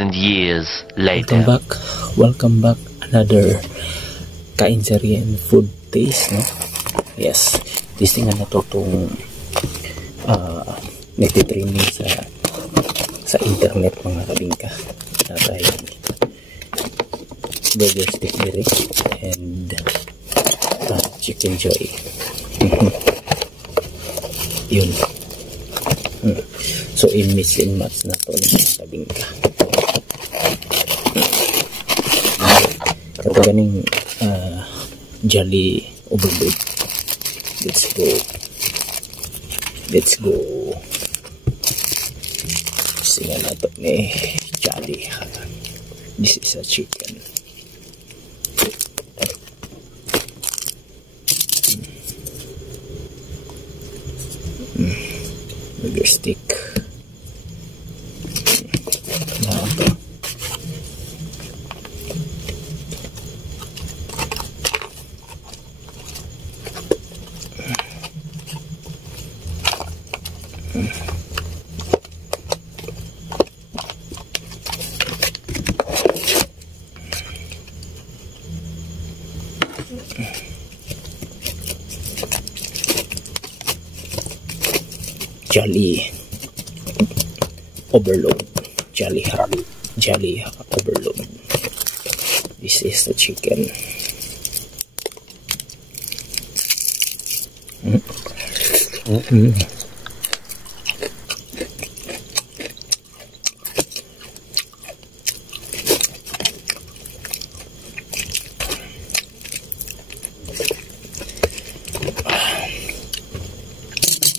2,000 years later. Welcome back. Another kainserye and food taste, no? Yes. Tistingan na to itong nagtitraining sa internet, mga kabingka. Natay burger stick direct and chicken joy. Yun. So i-mix and match na to, mga kabingka. Kato ganing Jolly Overload. Let's go. Singa na to ni Jolly. This is a chicken. Burger stick. Jolly Overload. Jolly Overload. This is the chicken.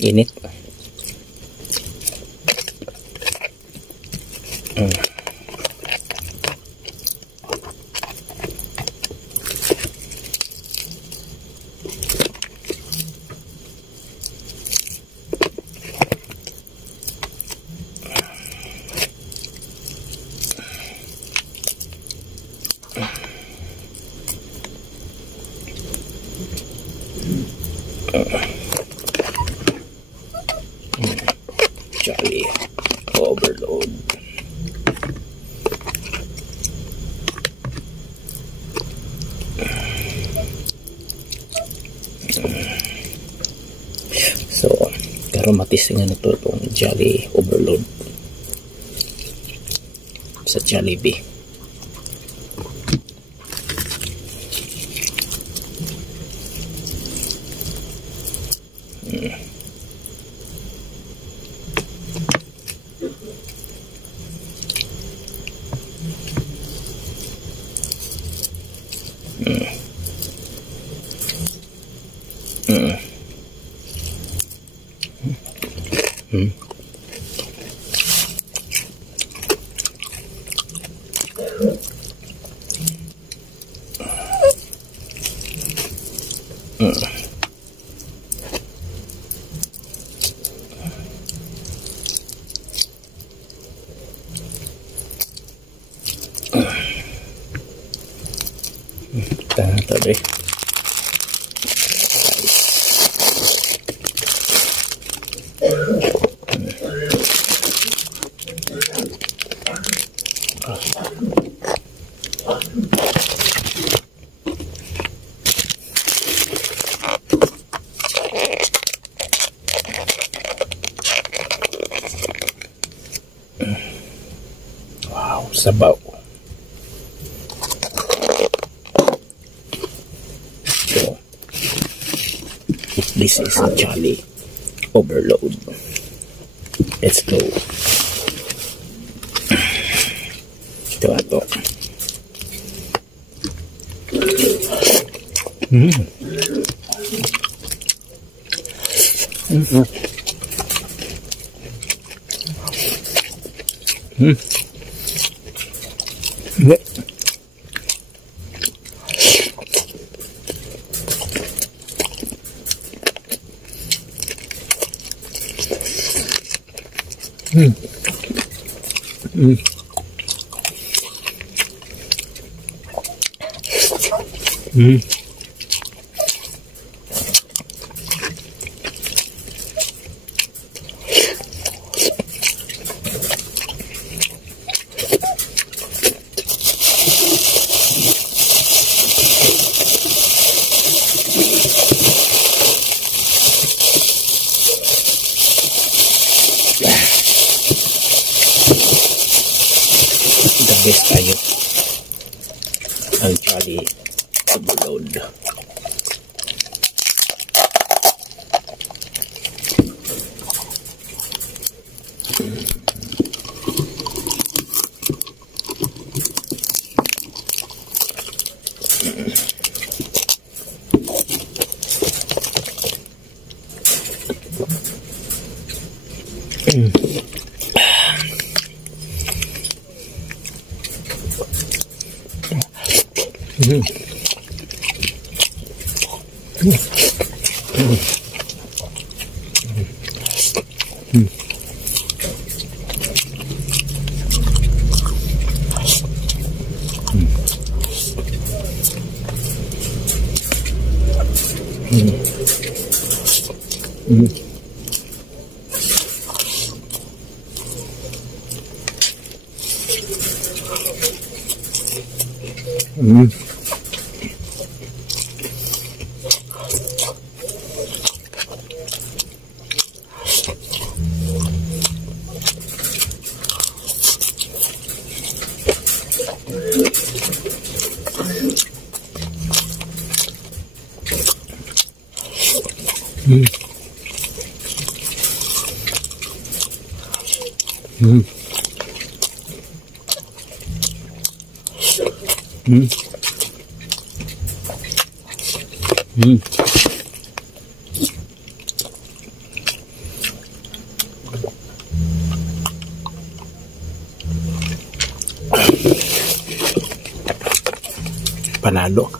Init. Jolly Overload. So, karomatis nga na ito itong Jolly Overload sa Jollibee. Tadi wow, sabaw. This is a Jolly Overload. Let's go. Ito. best tayo ang Jolly Overload. Panalo.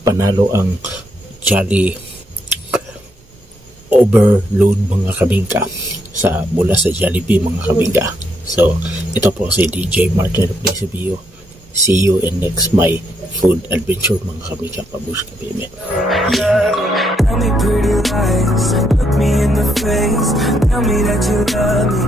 Panalo ang Jolly Overload mga kabingka mula sa Jollibee mga kabingka. So ito po si DJ Martin of DCBU. See you in next my food adventure mga kabingka. Pabush ka baby. Tell me pretty lies, look me in the face, tell me that you love me.